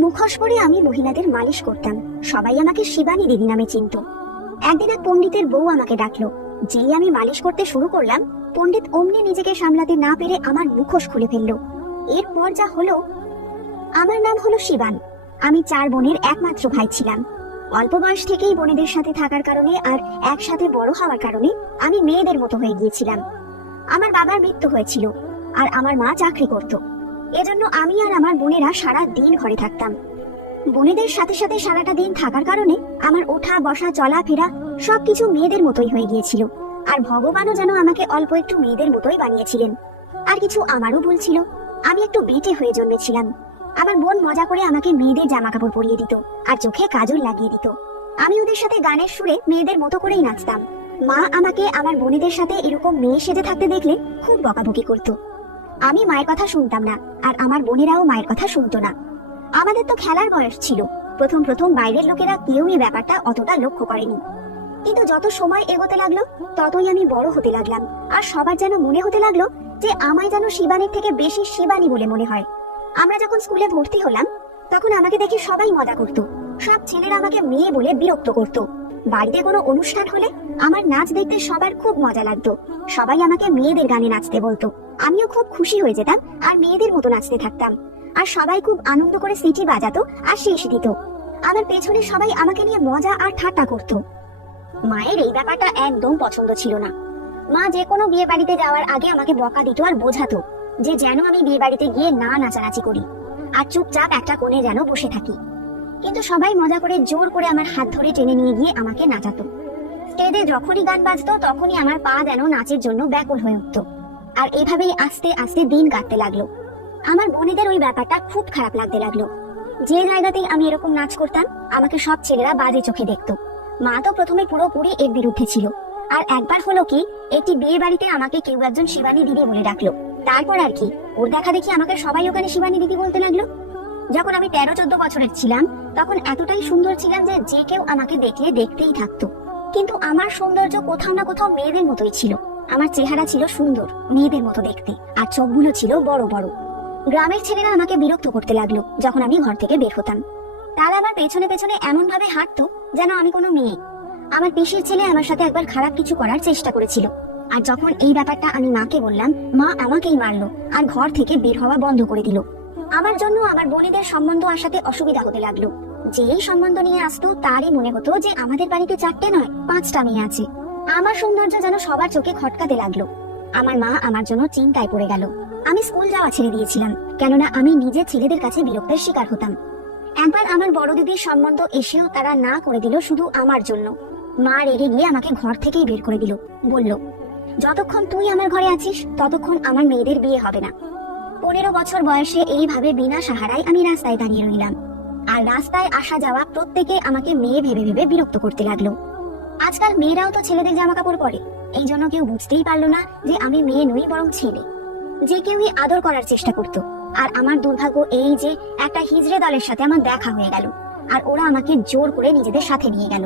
মুখোশ পরে আমি মহিলাদের মালিশ করতাম। সবাই আমাকে শিবানী দিদি নামে চিনত। একদিন এক পণ্ডিতের বউ আমাকে ডাকলো। যেই আমি মালিশ করতে শুরু করলাম, পণ্ডিত অমনি নিজেকে সামলাতে না পেরে আমার মুখোশ খুলে ফেললো। এরপর যা হলো, আমার নাম হলো শিবানী। আমি 4 বোনের একমাত্র ভাই ছিলাম। অল্প বয়স থেকেই বোনেদের সাথে থাকার কারণে আর একসাথে বড় হওয়ার কারণে আমি মেয়েদের মতো হয়ে গিয়েছিলাম। আমার বাবার মৃত্যু হয়েছিল আর আমার মা চাকরি করত। এজন্য আমি আর আমার বোনেরা সারা দিন ঘরে থাকতাম। বোনেদের সাথে সাথে সারাটা দিন থাকার কারণে আমার ওঠা বসা চলাফেরা সবকিছু মেয়েদের মতোই হয়ে গিয়েছিল। আর ভগবানও যেন আমাকে অল্প একটু মেয়েদের মতোই বানিয়েছিলেন। আর কিছু আমারও ভুল ছিল। আমি একটু বেটে হয়ে জন্মেছিলাম। আমার বোন মজা করে আমাকে মেয়েদের জামা কাপড় পরিয়ে দিত আর চোখে কাজল লাগিয়ে দিত। আমি ওদের সাথে গানের সুরে মেয়েদের মতো করেই নাচতাম। মা আমাকে আমার বোনেদের সাথে এরকম মেয়ে সেজে থাকতে দেখলে খুব বকাবকি করত। আমি মায়ের কথা শুনতাম না, আর আমার বোনেরাও মায়ের কথা শুনতো না। আমাদের তো খেলার বয়স ছিল। প্রথম প্রথম বাইরের লোকেরা কেউ এই ব্যাপারটা অতটা লক্ষ্য করেনি। কিন্তু যত সময় এগোতে লাগলো, ততই আমি বড় হতে লাগলাম। আর সবার যেন মনে হতে লাগলো যে আমায় যেন শিবানীর থেকে বেশি শিবানী বলে মনে হয়। আমরা যখন স্কুলে ভর্তি হলাম, তখন আমাকে দেখে সবাই মজা করত। সব ছেলেরা আমাকে মেয়ে বলে বিরক্ত করত। বাড়িতে কোনো অনুষ্ঠান হলে আমার নাচ দেখতে সবার খুব মজা লাগতো। সবাই আমাকে মেয়েদের গানে নাচতে বলতো। আমিও খুব খুশি হয়ে যেতাম আর মেয়েদের মতো নাচতে থাকতাম। আর সবাই খুব আনন্দ করে সিটি বাজাতো আর শেষ দিত। আমার পেছনে সবাই আমাকে নিয়ে মজা আর ঠাট্টা করত। মায়ের এই ব্যাপারটা একদম পছন্দ ছিল না। মা যে কোনো বিয়ে বাড়িতে যাওয়ার আগে আমাকে বকা দিত আর বোঝাতো যে যেন আমি বিয়ে বাড়িতে গিয়ে না নাচানাচি করি আর চুপচাপ একটা কোণে যেন বসে থাকি। কিন্তু সবাই মজা করে জোর করে আমার হাত ধরে টেনে নিয়ে গিয়ে আমাকে নাচাতো। স্টেজে যখনই গান বাজতো তখনই আমার পা যেন নাচের জন্য ব্যাকুল হয়ে উঠতো। আর এভাবেই আস্তে আস্তে দিন কাটতে লাগলো। আমার বোনেদের ওই ব্যাপারটা খুব খারাপ লাগতে লাগলো। যে জায়গাতেই আমি এরকম নাচ করতাম, আমাকে সব ছেলেরা বাজে চোখে দেখতো। মা তো প্রথমে পুরোপুরি এর বিরুদ্ধে ছিল। আর একবার হলো কি, একটি বিয়ে বাড়িতে আমাকে কেউ একজন শিবানী দিদি বলে ডাকলো। তারপর আর কি, ওর দেখা দেখি আমাকে সবাই ওখানে শিবানী দিদি বলতে লাগলো। যখন আমি 13-14 বছরের ছিলাম, তখন এতটাই সুন্দর ছিলাম যে যে কেউ আমাকে দেখলে দেখতেই থাকতো। কিন্তু আমার সৌন্দর্য কোথাও না কোথাও মেয়েদের মতোই ছিল। আমার চেহারা ছিল সুন্দর, মেয়েদের মতো দেখতে, আর চোখগুলো ছিল বড় বড়। গ্রামের ছেলেরা আমাকে বিরক্ত করতে লাগলো যখন আমি ঘর থেকে বের হতাম। তারা আমার পেছনে পেছনে এমন ভাবে হাঁটতো যেন আমি কোনো মেয়ে। আমার পিসির ছেলে আমার সাথে একবার খারাপ কিছু করার চেষ্টা করেছিল। আর যখন এই ব্যাপারটা আমি মাকে বললাম, মা আমাকেই মারলো আর ঘর থেকে বের হওয়া বন্ধ করে দিল। আমার জন্য আমার বোনেদের সম্বন্ধ আসাতে অসুবিধা হতে লাগলো। যেই সম্বন্ধ নিয়ে আসতো তারই মনে হতো যে আমাদের বাড়িতে 4টে নয় 5টা মেয়ে আছে। আমার সৌন্দর্য যেন সবার চোখে খটকাতে লাগলো। আমার মা আমার জন্য চিন্তায় পড়ে গেল। আমি স্কুল যাওয়া ছেড়ে দিয়েছিলাম, কেননা আমি নিজে ছেলেদের কাছে বিরক্তের শিকার হতাম। একবার আমার বড় দিদির সম্বন্ধ এসেও তারা না করে দিল শুধু আমার জন্য। মা রেগে গিয়ে আমাকে ঘর থেকেই বের করে দিল। বলল, যতক্ষণ তুই আমার ঘরে আছিস ততক্ষণ আমার মেয়েদের বিয়ে হবে না। 15 বছর বয়সে এইভাবে বিনা সাহারায় আমি রাস্তায় দাঁড়িয়ে রইলাম। আর রাস্তায় আসা যাওয়া প্রত্যেকে আমাকে মেয়ে ভেবে ভেবে বিরক্ত করতে লাগলো। আজকাল মেয়েরাও তো ছেলেদের জামা কাপড় পরে, এই জন্য কেউ বুঝতেই পারলো না যে আমি মেয়ে নই বরং ছেলে। যে কেউই আদর করার চেষ্টা করত। আর আমার দুর্ভাগ্য এই যে একটা হিজড়ে দলের সাথে আমার দেখা হয়ে গেল, আর ওরা আমাকে জোর করে নিজেদের সাথে নিয়ে গেল।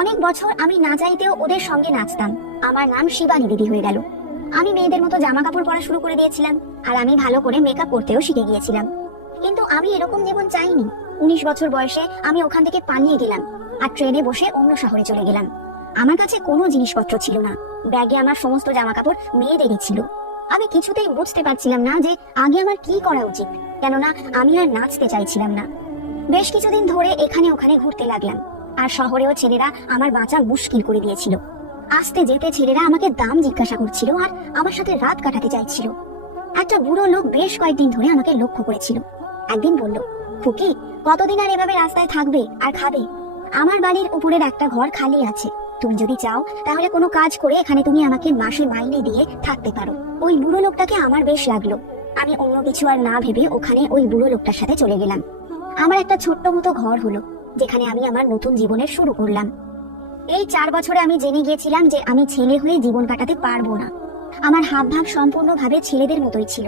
অনেক বছর আমি না চাইতেও ওদের সঙ্গে নাচতাম। আমার নাম শিবানী দিদি হয়ে গেল। আমি মেয়েদের মতো জামা কাপড় পরা শুরু করে দিয়েছিলাম, আর আমি ভালো করে মেকআপ করতেও শিখে গিয়েছিলাম। কিন্তু আমি এরকম জীবন চাইনি। 19 বছর বয়সে আমি ওখান থেকে পালিয়ে গেলাম আর ট্রেনে বসে অন্য শহরে চলে গেলাম। আমার কাছে কোনো জিনিসপত্র ছিল না। ব্যাগে আমার সমস্ত জামা কাপড় মেয়েদেরই ছিল। আমি কিছুতেই বুঝতে পারছিলাম না যে আগে আমার কি করা উচিত, কেননা আমি আর নাচতে চাইছিলাম না। বেশ কিছুদিন ধরে এখানে ওখানে ঘুরতে লাগলাম, আর শহরেও ছেলেরা আমার বাঁচা মুশকিল করে দিয়েছিল। আসতে যেতে ছেলেরা আমাকে দাম জিজ্ঞাসা করছিল আর আমার সাথে রাত কাটাতে চাইছিল। একটা বুড়ো লোক বেশ কয়েকদিন ধরে আমাকে লক্ষ্য করেছিল। একদিন বলল, খুকি, কতদিন আর এভাবে রাস্তায় থাকবে আর খাবে? আমার বাড়ির উপরের একটা ঘর খালি আছে। তুমি যদি চাও তাহলে কোনো কাজ করে এখানে তুমি আমাকে মাসে মাইনে দিয়ে থাকতে পারো। ওই বুড়ো লোকটাকে আমার বেশ লাগলো। আমি অন্য কিছু আর না ভেবে ওখানে ওই বুড়ো লোকটার সাথে চলে গেলাম। আমার একটা ছোট্ট মতো ঘর হলো, যেখানে আমি আমার নতুন জীবনের শুরু করলাম। এই 4 বছরে আমি জেনে গিয়েছিলাম যে আমি ছেলে হয়ে জীবন কাটাতে পারবো না। আমার হাবভাব সম্পূর্ণভাবে ছেলেদের মতোই ছিল।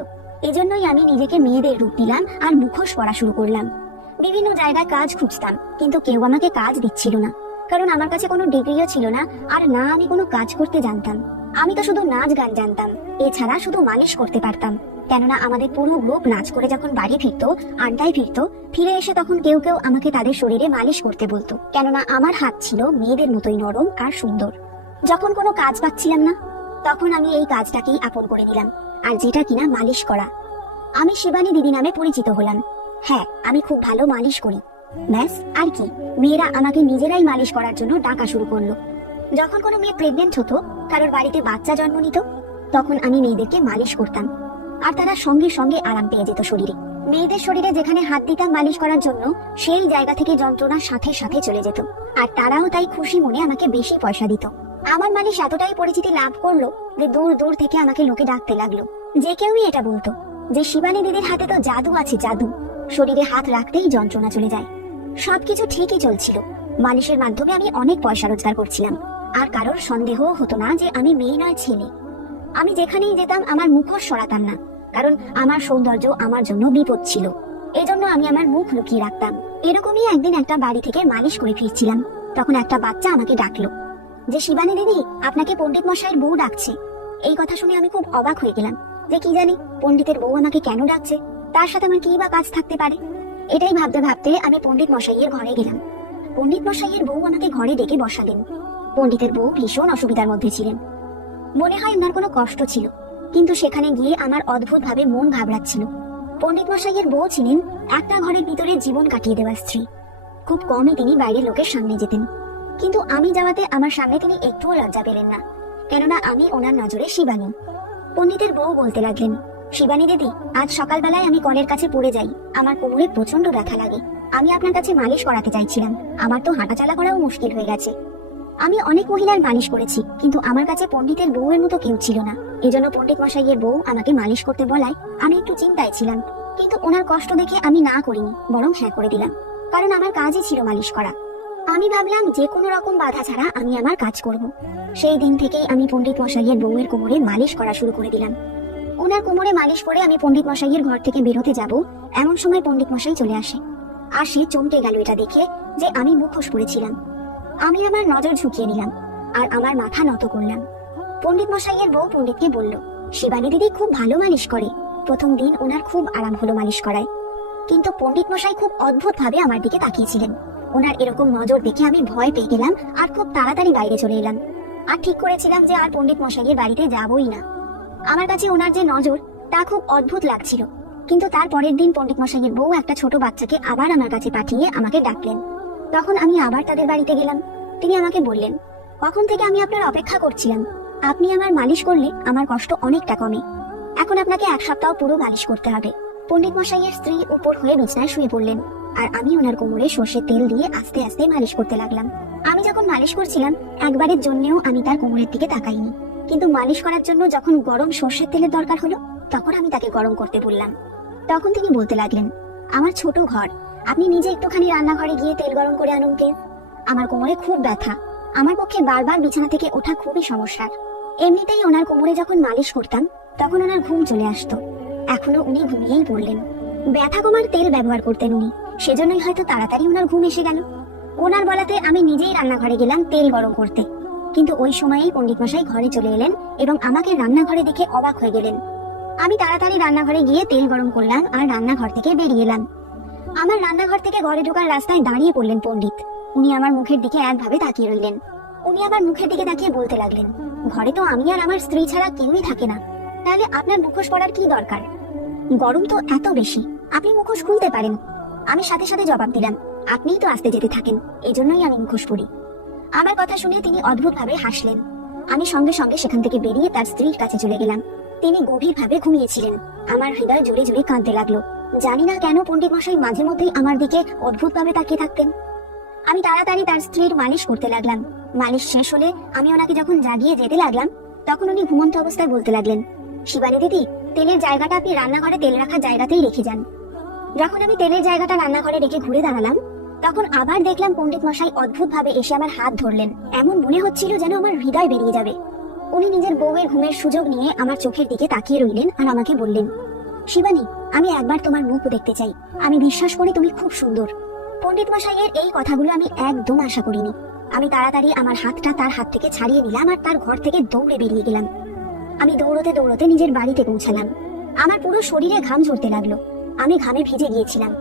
এজন্যই আমি নিজেকে মেয়েদের রূপ দিলাম আর মুখোশ পরা শুরু করলাম। বিভিন্ন জায়গায় কাজ খুঁজতাম, কিন্তু কেউ আমাকে কাজ দিচ্ছিল না, কারণ আমার কাছে কোনো ডিগ্রিও ছিল না, আর না আমি কোনো কাজ করতে জানতাম। আমি তো শুধু নাচ গান জানতাম, এছাড়া শুধু মালিশ করতে পারতাম। কেননা আমাদের পুরো গ্রুপ নাচ করে যখন বাড়ি ফিরতো, আড্ডায় ফিরতো, ফিরে এসে তখন কেউ কেউ আমাকে তাদের শরীরে মালিশ করতে বলতো, কেননা আমার হাত ছিল মেয়েদের মতোই নরম আর সুন্দর। যখন কোনো কাজ পাচ্ছিলাম না, তখন আমি এই কাজটাকেই আপন করে নিলাম, আর যেটা কিনা মালিশ করা। আমি শিবানী দিদি নামে পরিচিত হলাম। হ্যাঁ, আমি খুব ভালো মালিশ করি। ব্যাস, আর কি, মেয়েরা আমাকে নিজেরাই মালিশ করার জন্য ডাকা শুরু করলো। যখন কোনো মেয়ে প্রেগনেন্ট হতো, কারোর বাড়িতে বাচ্চা জন্ম নিত, তখন আমি মেয়েদেরকে মালিশ করতাম, আর তারা সঙ্গে সঙ্গে আরাম পেয়ে যেত শরীরে। মেয়েদের শরীরে যেখানে হাত দিতাম মালিশ করার জন্য, সেই জায়গা থেকে যন্ত্রণা সাথে সাথে চলে যেত, আর তারাও তাই খুশি মনে আমাকে বেশি পয়সা দিত। আমার মালিশ এতটাই পরিচিতি লাভ করলো যে দূর দূর থেকে আমাকে লোকে ডাকতে লাগলো। যে কেউই এটা বলতো যে শিবানী দিদির হাতে তো জাদু আছে, জাদু, শরীরে হাত রাখতেই যন্ত্রণা চলে যায়। সবকিছু ঠিকই চলছিল, মালিশের মাধ্যমে আমি অনেক পয়সা রোজগার করছিলাম, আর কারোর সন্দেহ হতো না যে আমি মেয়ে নয় ছেলে। আমি যেখানেই যেতাম আমার মুখোশ সরাতাম না, কারণ আমার সৌন্দর্য আমার জন্য বিপদ ছিল। এজন্য আমি আমার মুখ লুকিয়ে রাখতাম। এরকমই একদিন একটা বাড়ি থেকে মালিশ করে ফিরছিলাম, তখন একটা বাচ্চা আমাকে ডাকলো যে শিবানী দিদি, আপনাকে পণ্ডিত মশাইয়ের বউ ডাকছে। এই কথা শুনে আমি খুব অবাক হয়ে গেলাম যে কি জানি পণ্ডিতের বউ আমাকে কেন ডাকছে, তার সাথে আমার কি বা কাজ থাকতে পারে। এটাই ভাবতে ভাবতে আমি পণ্ডিত মশাইয়ের ঘরে গেলাম। পণ্ডিত মশাইয়ের বউ আমাকে ঘরে ডেকে বসালেন। পণ্ডিতের বউ ভীষণ অসুবিধার মধ্যে ছিলেন, মনে হয় ওনার কোনো কষ্ট ছিল, কিন্তু সেখানে গিয়ে আমার অদ্ভুত ভাবে মন ঘাবড়াচ্ছিল। পণ্ডিত মশাইয়ের বউ ছিলেন একটা ঘরের ভিতরে জীবন কাটিয়ে দেওয়া স্ত্রী। খুব কমই তিনি বাইরের লোকের সামনে যেতেন, কিন্তু আমি যাওয়াতে আমার সামনে তিনি একটুও লজ্জা পেলেন না, কেননা আমি ওনার নজরে শিবানী। পণ্ডিতের বউ বলতে লাগলেন, শিবানী দিদি, আজ সকালবেলায় আমি কলের কাছে পড়ে যাই, আমার কোমরে প্রচন্ড ব্যথা লাগে, আমি আপনার কাছে মালিশ করাতে চাইছিলাম, আমার তো হাঁটাচলা করাও মুশকিল হয়ে গেছে। আমি অনেক মহিলার মালিশ করেছি, কিন্তু আমার কাছে পণ্ডিতের বউয়ের মতো কেউ ছিল না। এজন্য পণ্ডিত মশাইয়ের বউ আমাকে মালিশ করতে বলায় আমি একটু চিন্তায় ছিলাম, কিন্তু ওনার কষ্ট দেখে আমি না করিনি, বরং হ্যাঁ করে দিলাম, কারণ আমার কাজই ছিল মালিশ করা। আমি ভাবলাম যে কোনো রকম বাধা ছাড়া আমি আমার কাজ করব। সেই দিন থেকেই আমি পণ্ডিত মশাইয়ের বউয়ের কোমরে মালিশ করা শুরু করে দিলাম। ওনার কোমরে মালিশ করে আমি পণ্ডিত মশাইয়ের ঘর থেকে বেরোতে যাব, এমন সময় পণ্ডিত মশাই চলে আসে। আর সে চমকে গেল এটা দেখে যে আমি মুখোশ পরেছিলাম। আমি আমার নজর ঝুঁকিয়ে নিলাম আর আমার মাথা নত করলাম। পণ্ডিত মশাইয়ের বউ পণ্ডিতকে বলল, শিবানী দিদি খুব ভালো মালিশ করে। প্রথম দিন ওনার খুব আরাম হলো মালিশ করায়, কিন্তু পণ্ডিত মশাই খুব অদ্ভুত ভাবে আমার দিকে তাকিয়েছিলেন। ওনার এরকম নজর দেখে আমি ভয় পেয়ে গেলাম আর খুব তাড়াতাড়ি বাইরে চলে এলাম, আর ঠিক করেছিলাম যে আর পণ্ডিত মশাইয়ের বাড়িতে যাবই না। আমার কাছে ওনার যে নজর তা খুব অদ্ভুত লাগছিল। কিন্তু তার পরের দিন পণ্ডিত মশাইয়ের বউ একটা ছোট বাচ্চাকে আবার আমার কাছে পাঠিয়ে আমাকে ডাকলেন। তখন আমি আবার তাদের বাড়িতে গেলাম। তিনি আমাকে বললেন, কখন থেকে আমি আপনার অপেক্ষা করছিলাম, আপনি আমার মালিশ করলে আমার কষ্ট অনেকটা কমে। এখন আপনাকে এক সপ্তাহ পুরো মালিশ করতে হবে। পণ্ডিত মশাইয়ের স্ত্রী উপর হয়ে বিছানায় শুয়ে পড়লেন, আর আমি ওনার কোমরে সর্ষের তেল দিয়ে আস্তে আস্তে মালিশ করতে লাগলাম। আমি যখন মালিশ করছিলাম একবারের জন্যও আমি তার কোমরের দিকে তাকাইনি, কিন্তু মালিশ করার জন্য যখন গরম সর্ষের তেলের দরকার হলো, তখন আমি তাকে গরম করতে বললাম। তখন তিনি বলতে লাগলেন, আমার ছোট ঘর, আপনি নিজে একটুখানি রান্নাঘরে গিয়ে তেল গরম করে আনুন কে। আমার কোমরে খুব ব্যথা, আমার পক্ষে বারবার বিছানা থেকে ওঠা খুবই সমস্যার। এমনিতেই ওনার কোমরে যখন মালিশ করতাম তখন ওনার ঘুম চলে আসতো, এখনো উনি ঘুমিয়েই পড়লেন। ব্যথা কমার তেল ব্যবহার করতেন উনি, সেজন্যই হয়তো তাড়াতাড়ি ওনার ঘুম এসে গেল। ওনার বলাতে আমি নিজেই রান্নাঘরে গেলাম তেল গরম করতে, কিন্তু ওই সময়েই পণ্ডিত মশাই ঘরে চলে এলেন এবং আমাকে রান্নাঘরে দেখে অবাক হয়ে গেলেন। আমি তাড়াতাড়ি রান্নাঘরে গিয়ে তেল গরম করলাম আর রান্নাঘর থেকে বেরিয়ে এলাম। আমার রান্নাঘর থেকে ঘরে ঢোকার রাস্তায় দাঁড়িয়ে পড়লেন পণ্ডিত। উনি আমার মুখের দিকে একভাবে তাকিয়ে রইলেন। উনি আমার মুখের দিকে তাকিয়ে বলতে লাগলেন, ঘরে তো আমি আর আমার স্ত্রী ছাড়া কেউই থাকে না, তাহলে আপনার মুখোশ পরার কি দরকার? গরম তো এত বেশি, আপনি মুখোশ খুলতে পারেন। আমি সাথে সাথে জবাব দিলাম, আপনিই তো আসতে যেতে থাকেন, এজন্যই আমি মুখোশ পরি। আমার কথা শুনে তিনি অদ্ভুতভাবে হাসলেন। আমি সঙ্গে সঙ্গে সেখান থেকে বেরিয়ে তার স্ত্রীর কাছে চলে গেলাম। তিনি গভীরভাবে ঘুমিয়েছিলেন। আমার হৃদয় জোরে জোরে কাঁদতে লাগলো। জানি না কেন পণ্ডিত মশাই মাঝে মধ্যেই আমার দিকে অদ্ভুতভাবে তাকিয়ে থাকতেন। আমি তাড়াতাড়ি তার স্ত্রীর মালিশ করতে লাগলাম। মালিশ শেষ হলে আমি ওনাকে যখন জাগিয়ে যেতে লাগলাম, তখন উনি ঘুমন্ত অবস্থায় বলতে লাগলেন, শিবানী দিদি, তেলের জায়গাটা আপনি রান্নাঘরে তেল রাখার জায়গাতেই রেখে যান। যখন আমি তেলের জায়গাটা রান্নাঘরে রেখে ঘুরে দাঁড়ালাম, তখন আবার দেখলাম পণ্ডিত মশাই অদ্ভুতভাবে এসে আমার হাত ধরলেন। এমন মনে হচ্ছিল যেন আমার হৃদয় বেরিয়ে যাবে। উনি নিজের বউয়ের ঘুমের সুযোগ নিয়ে আমার চোখের দিকে তাকিয়ে রইলেন আর আমাকে বললেন, শিবানী, আমি একবার তোমার মুখ দেখতে চাই, আমি বিশ্বাস করি তুমি খুব সুন্দর। পণ্ডিত মশাইয়ের এই কথাগুলো আমি একদম আশা করিনি। আমি তাড়াতাড়ি আমার হাতটা তার হাত থেকে ছাড়িয়ে নিলাম আর তার ঘর থেকে দৌড়ে বেরিয়ে গেলাম। আমি দৌড়তে দৌড়তে নিজের বাড়িতে পৌঁছালাম। আমার পুরো শরীরে ঘাম ঝরতে লাগলো। আমি ঘামে ভিজে গিয়েছিলাম।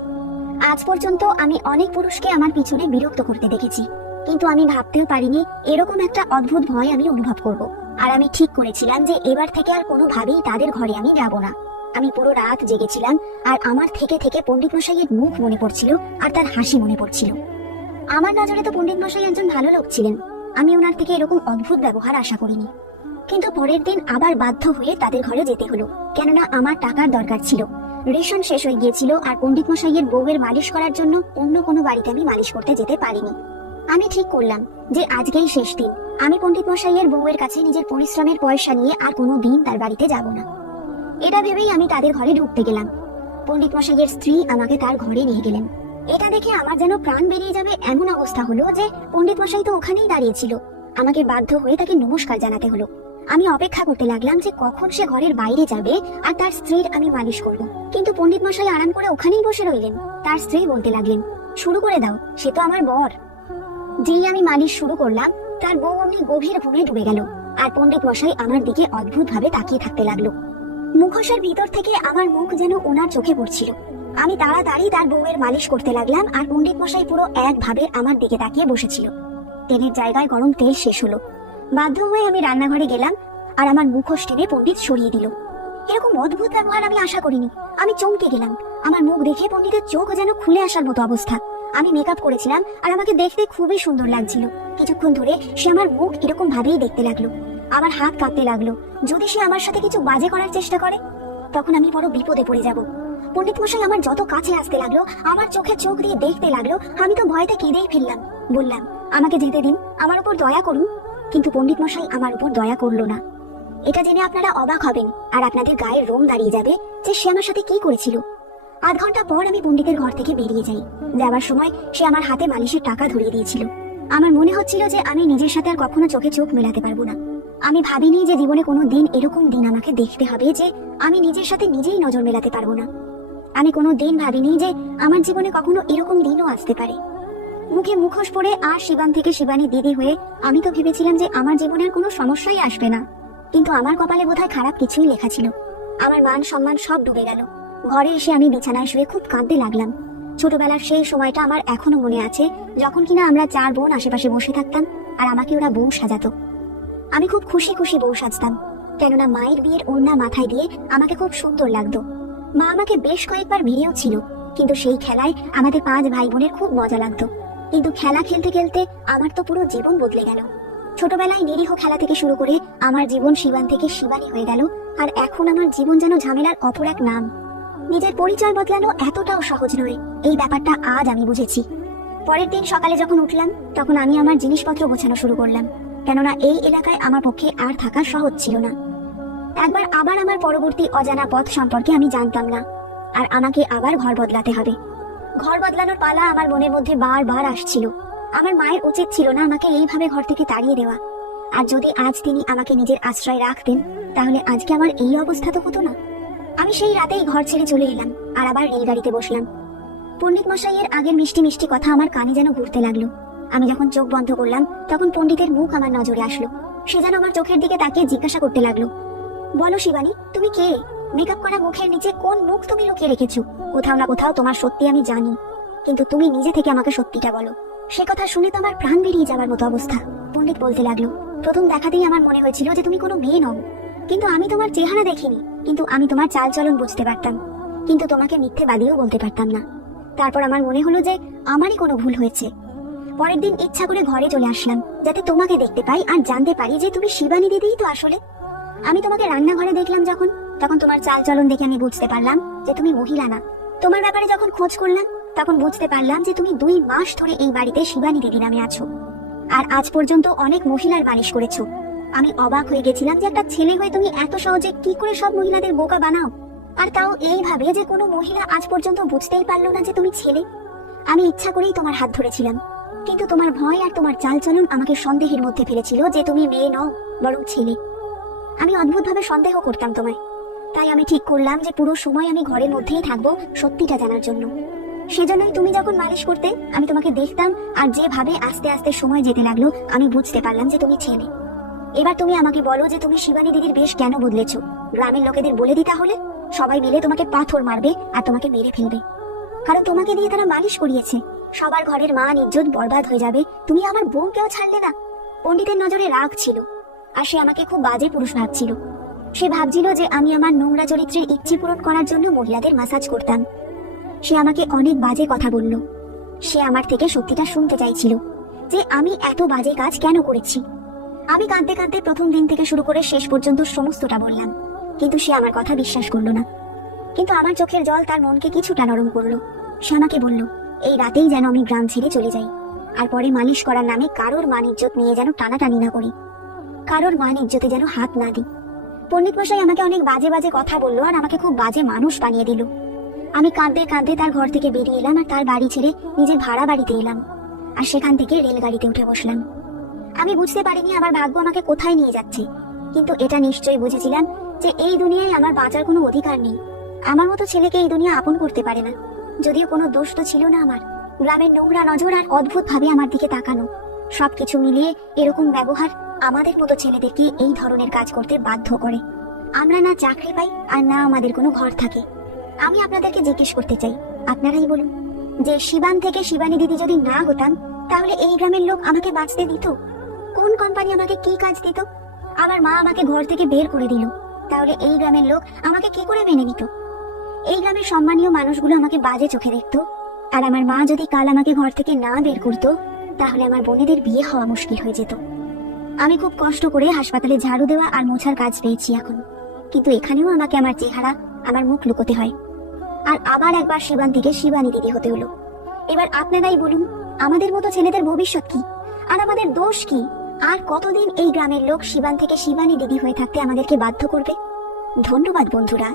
আজ পর্যন্ত আমি অনেক পুরুষকে আমার পিছনে বিরক্ত করতে দেখেছি, কিন্তু আমি ভাবতেও পারিনি এরকম একটা অদ্ভুত ভয় আমি অনুভব করব। আর আমি ঠিক করেছিলাম যে এবার থেকে আর কোনোভাবেই তাদের ঘরে আমি যাব না। আমি পুরো রাত জেগেছিলাম, আর আমার থেকে থেকে পণ্ডিত মশাইয়ের মুখ মনে পড়ছিল আর তার হাসি মনে পড়ছিল। আমার নজরে তো পণ্ডিত মশাই একজন ভালো লোক ছিলেন। আমি ওনার থেকে এরকম অদ্ভুত ব্যবহার আশা করিনি। কিন্তু পরের দিন আবার বাধ্য হয়ে তাদের ঘরে যেতে হলো, কেননা আমার টাকার দরকার ছিল। রেশন শেষ হয়ে গিয়েছিল, আর পণ্ডিত মশাইয়ের বউয়ের মালিশ করার জন্য অন্য কোনো বাড়িতে আমি মালিশ করতে যেতে পারিনি। আমি ঠিক করলাম যে আজকেই শেষ দিন। আমি পণ্ডিত মশাইয়ের বউয়ের কাছে নিজের পরিশ্রমের পয়সা নিয়ে আর কোনো দিন তার বাড়িতে যাব না। এটা ভেবেই আমি তাদের ঘরে ঢুকতে গেলাম। পণ্ডিত মশাইয়ের স্ত্রী আমাকে তার ঘরে নিয়ে গেলেন। এটা দেখে আমার যেন প্রাণ বেরিয়ে যাবে এমন অবস্থা হলো যে পণ্ডিত মশাই তো ওখানেই দাঁড়িয়েছিল। আমাকে বাধ্য হয়ে তাকে নমস্কার জানাতে হলো। আমি অপেক্ষা করতে লাগলাম যে কখন সে ঘরের বাইরে যাবে আর তার স্ত্রীর আমি মালিশ করব। কিন্তু পণ্ডিত মশাই আরাম করে ওখানেই বসে রইলেন। তার স্ত্রী বলতে লাগলেন, শুরু করে দাও, সে তো আমার বর। যেই আমি মালিশ শুরু করলাম, তার বউ অমনি গভীর ঘুমে ডুবে গেল, আর পণ্ডিত মশাই আমার দিকে অদ্ভুত ভাবে তাকিয়ে থাকতে লাগলো। মুখোশের ভিতর থেকে আমার মুখ যেন ওনার চোখে পড়ছিল। আমি তাড়াতাড়ি তার বউয়ের মালিশ করতে লাগলাম, আর পণ্ডিত মশাই পুরো একভাবে আমার দিকে তাকিয়ে বসেছিল। তেলের জায়গায় গরম তেল শেষ হলো। বাধ্য হয়ে আমি রান্নাঘরে গেলাম, আর আমার মুখোশ টেনে পণ্ডিত সরিয়ে দিল। এরকম অদ্ভুত ব্যবহার আমি আশা করিনি। আমি চমকে গেলাম। আমার মুখ দেখে পণ্ডিতের চোখ যেন খুলে আসার মতো অবস্থা। আমি মেকআপ করেছিলাম, আর আমাকে দেখতে খুবই সুন্দর লাগছিল। কিছুক্ষণ ধরে সে আমার মুখ এরকম ভাবেই দেখতে লাগলো। আমার হাত কাঁপতে লাগলো। যদি সে আমার সাথে কিছু বাজে করার চেষ্টা করে, তখন আমি বড় বিপদে পড়ে যাব। পণ্ডিত মশাই আমার যত কাছে আসতে লাগলো, আমার চোখে চোখ দিয়ে দেখতে লাগলো। আমি তো ভয়তে কেঁদেই ফেললাম। বললাম, আমাকে যেতে দিন, আমার উপর দয়া করুন। কিন্তু পণ্ডিত মশাই আমার উপর দয়া করলো না। এটা জেনে আপনারা অবাক হবেন, আর আপনাদের গায়ের রোম দাঁড়িয়ে যাবে যে সে আমার সাথে কি করেছিল। আধ ঘন্টা পর আমি পণ্ডিতের ঘর থেকে বেরিয়ে যাই। যাবার সময় সে আমার হাতে মালিশের টাকা ধরিয়ে দিয়েছিল। আমার মনে হচ্ছিল যে আমি নিজের সাথে আর কখনো চোখে চোখ মেলাতে পারবো না। আমি ভাবিনি যে জীবনে কোনো দিন এরকম দিন আমাকে দেখতে হবে যে আমি নিজের সাথে নিজেই নজর মেলাতে পারবো না। আমি কোনো দিন ভাবিনি যে আমার জীবনে কখনো এরকম দিনও আসতে পারে। মুখে মুখোশ পরে আর শিবান থেকে শিবানী দিদি হয়ে আমি তো ভেবেছিলাম যে আমার জীবনের কোনো সমস্যাই আসবে না। কিন্তু আমার কপালে বোধহয় খারাপ কিছুই লেখা ছিল। আমার মান সম্মান সব ডুবে গেল। ঘরে এসে আমি বিছানায় শুয়ে খুব কাঁদতে লাগলাম। ছোটবেলার সেই সময়টা আমার এখনো মনে আছে, যখন কিনা আমরা 4 বোন আশেপাশে বসে থাকতাম, আর আমাকে ওরা বউ সাজাতো। আমি খুব খুশি খুশি বউ সাজতাম, কেননা মায়ের বিয়ের ওড়না মাথায় দিয়ে আমাকে খুব সুন্দর লাগতো। মা আমাকে বেশ কয়েকবার মেরেও ছিল, কিন্তু সেই খেলায় আমাদের 5 ভাই বোনের খুব মজা লাগতো। কিন্তু খেলা খেলতে খেলতে আমার তো পুরো জীবন বদলে গেল। ছোটবেলায় নিরীহ খেলা থেকে শুরু করে আমার জীবন শিবান থেকে শিবানী হয়ে গেল, আর এখন আমার জীবন যেন ঝামেলার অপর এক নাম। নিজের পরিচয় বদলানো এতটাও সহজ নয়, এই ব্যাপারটা আজ আমি বুঝেছি। পরের দিন সকালে যখন উঠলাম, তখন আমি আমার জিনিসপত্র গোছানো শুরু করলাম, কেননা এই এলাকায় আমার পক্ষে আর থাকা সহজ ছিল না। একবার আবার আমার পরবর্তী অজানা পথ সম্পর্কে আমি জানতাম না, আর আমাকে আবার ঘর বদলাতে হবে। ঘর বদলানোর পালা আমার মনের মধ্যে বারবার আসছিল। আমার মায়ের উচিত ছিল না আমাকে এইভাবে ঘর থেকে তাড়িয়ে দেওয়া। আর যদি আজ তিনি আমাকে নিজের আশ্রয় রাখতেন, তাহলে আজকে আমার এই অবস্থা তো হতো না। আমি সেই রাতেই ঘর ছেড়ে চলে এলাম, আর আবার রেলগাড়িতে বসলাম। পণ্ডিত মশাইয়ের আগের মিষ্টি মিষ্টি কথা আমার কানে যেন ঘুরতে লাগলো। আমি যখন চোখ বন্ধ করলাম, তখন পণ্ডিতের মুখ আমার নজরে আসলো। সে যেন আমার চোখের দিকে তাকিয়ে জিজ্ঞাসা করতে লাগলো, বলো শিবানী, তুমি কে? মেকআপ করা মুখের নিচে কোন মুখ তুমি লুকিয়ে রেখেছো? কোথাও না কোথাও তোমার সত্যি আমি জানি, কিন্তু তুমি নিজে থেকে আমাকে সত্যিটা বলো। সে কথা শুনে তো আমার প্রাণ বেরিয়ে যাবার মতো অবস্থা। পণ্ডিত বলতে লাগলো, প্রথম দেখাতেই আমার মনে হয়েছিল যে তুমি কোনো মেয়ে নও, কিন্তু আমি তোমার চেহারা দেখিনি, কিন্তু আমি তোমার চালচলন বুঝতে পারতাম, কিন্তু তোমাকে মিথ্যেবাদীও বলতে পারতাম না। তারপর আমার মনে হলো যে আমারই কোনো ভুল হয়েছে। পরের দিন ইচ্ছা করে ঘরে চলে আসলাম, যাতে তোমাকে দেখতে পাই আর জানতে পারি যে তুমি শিবানী দিদিই তো আসলে। আমি তোমাকে রান্নাঘরে দেখলাম যখন, তখন তোমার চালচলন দেখে আমি বুঝতে পারলাম যে তুমি মহিলা না। তোমার ব্যাপারে যখন খোঁজ করলাম, তখন বুঝতে পারলাম যে তুমি 2 মাস ধরে এই বাড়িতে শিবানী দিদি নামে আছো, আর আজ পর্যন্ত অনেক মহিলার মালিশ করেছো। আমি অবাক হয়ে গেছিলাম যে একটা ছেলে হয়ে তুমি এত সহজে কি করে সব মহিলাদের বোকা বানাও, আর তাও এইভাবে যে কোনো মহিলা আজ পর্যন্ত বুঝতেই পারলো না যে তুমি ছেলে। আমি ইচ্ছা করেই তোমার হাত ধরেছিলাম, কিন্তু তোমার ভয় আর তোমার চালচলন আমাকে সন্দেহের মধ্যে ফেলেছিল যে তুমি মেয়ে নও, বরং ছেলে। আমি অদ্ভুতভাবে সন্দেহ করতাম তোমায়, তাই আমি ঠিক করলাম যে পুরো সময় আমি ঘরের মধ্যেই থাকবো সত্যিটা জানার জন্য। সেজন্যই তুমি যখন মালিশ করতে আমি তোমাকে দেখতাম, আর যেভাবে আস্তে আস্তে সময় যেতে লাগলো আমি বুঝতে পারলাম যে তুমি ছেলে। এবার তুমি আমাকে বলো যে তুমি শিবানী দিদির বেশ কেন বদলেছো? গ্রামের লোকেদের বলে দিই তাহলে। সবাই মিলে তোমাকে পাথর মারবে আর তোমাকে মেরে ফেলবে, কারণ তোমাকে দিয়ে তারা মালিশ করিয়েছে। সবার ঘরের মান ইজ্জত বরবাদ হয়ে যাবে, তুমি আমার বউকেও ছাড়লে না। পণ্ডিতের নজরে রাগ ছিল, আর সে আমাকে খুব বাজে পুরুষ ভাবছিল। সে ভাবছিল যে আমি আমার নোংরা চরিত্রের ইচ্ছে পূরণ করার জন্য মহিলাদের ম্যাসাজ করতাম। সে আমাকে অনেক বাজে কথা বলল। সে আমার থেকে সত্যিটা শুনতে চাইছিল যে আমি এত বাজে কাজ কেন করেছি। আমি কাঁদতে কাঁদতে প্রথম দিন থেকে শুরু করে শেষ পর্যন্ত সমস্তটা বললাম, কিন্তু সে আমার কথা বিশ্বাস করলো না। কিন্তু আমার চোখের জল তার মনকে কিছুটা নরম করলো। সে আমাকে বলল, এই রাতেই যেন আমি গ্রাম ছেড়ে চলে যাই, আর পরে মালিশ করার নামে কারোর মান ইজ্জত নিয়ে যেন টানাটানি না করি, কারোর মান ইজ্জতে যেন হাত না দিই। পণ্ডিত মশাই আমাকে অনেক বাজে বাজে কথা বললো আর আমাকে খুব বাজে মানুষ বানিয়ে দিল। আমি কাঁদতে কাঁদতে তার ঘর থেকে বেরিয়ে এলাম আর তার বাড়ি ছেড়ে নিজের ভাড়া বাড়িতে এলাম, আর সেখান থেকে রেলগাড়িতে উঠে বসলাম। আমি বুঝতে পারিনি আমার ভাগ্য আমাকে কোথায় নিয়ে যাচ্ছে, কিন্তু এটা নিশ্চয়ই বুঝেছিলাম যে এই দুনিয়ায় আমার বাঁচার কোনো অধিকার নেই। আমার মতো ছেলেকে এই দুনিয়া আপন করতে পারে না। যদিও কোনো দোষ তো ছিল না আমার, গ্রামের নোংরা নজর আর অদ্ভুত ভাবে আমার দিকে তাকানো, সবকিছু মিলিয়ে এরকম ব্যবহার আমাদের মতো ছেলেদেরকে এই ধরনের কাজ করতে বাধ্য করে। আমরা না চাকরি পাই আর না আমাদের কোনো ঘর থাকে। আমি আপনাদেরকে জিজ্ঞেস করতে চাই, আপনারাই বলুন, যে শিবান থেকে শিবানী দিদি যদি না হতাম, তাহলে এই গ্রামের লোক আমাকে বাঁচতে দিত? কোন কোম্পানি আমাকে কি কাজ দিত? আমার মা আমাকে ঘর থেকে বের করে দিল, তাহলে এই গ্রামের লোক আমাকে কি করে মেনে নিত? এই গ্রামের সম্মানীয় মানুষগুলো আমাকে বাজে চোখে দেখতো, আর আমার মা যদি কাল আমাকে ঘর থেকে না বের করতো, তাহলে আমার বোনেদের বিয়ে হওয়া মুশকিল হয়ে যেত। আমি খুব কষ্ট করে হাসপাতালে ঝাড়ু দেওয়া আর মোছার কাজ পেয়েছি এখন, কিন্তু এখানেও আমাকে আমার চেহারা, আমার মুখ লুকোতে হয়। আর আবার একবার শিবান থেকে শিবানী দিদি হতে হলো। এবার আপনারাই বলুন, আমাদের মতো ছেলেদের ভবিষ্যৎ কি, আর আমাদের দোষ কি? আর কতদিন এই গ্রামের লোক শিবান থেকে শিবানী দিদি হয়ে থাকতে আমাদেরকে বাধ্য করবে? ধন্যবাদ বন্ধুরা।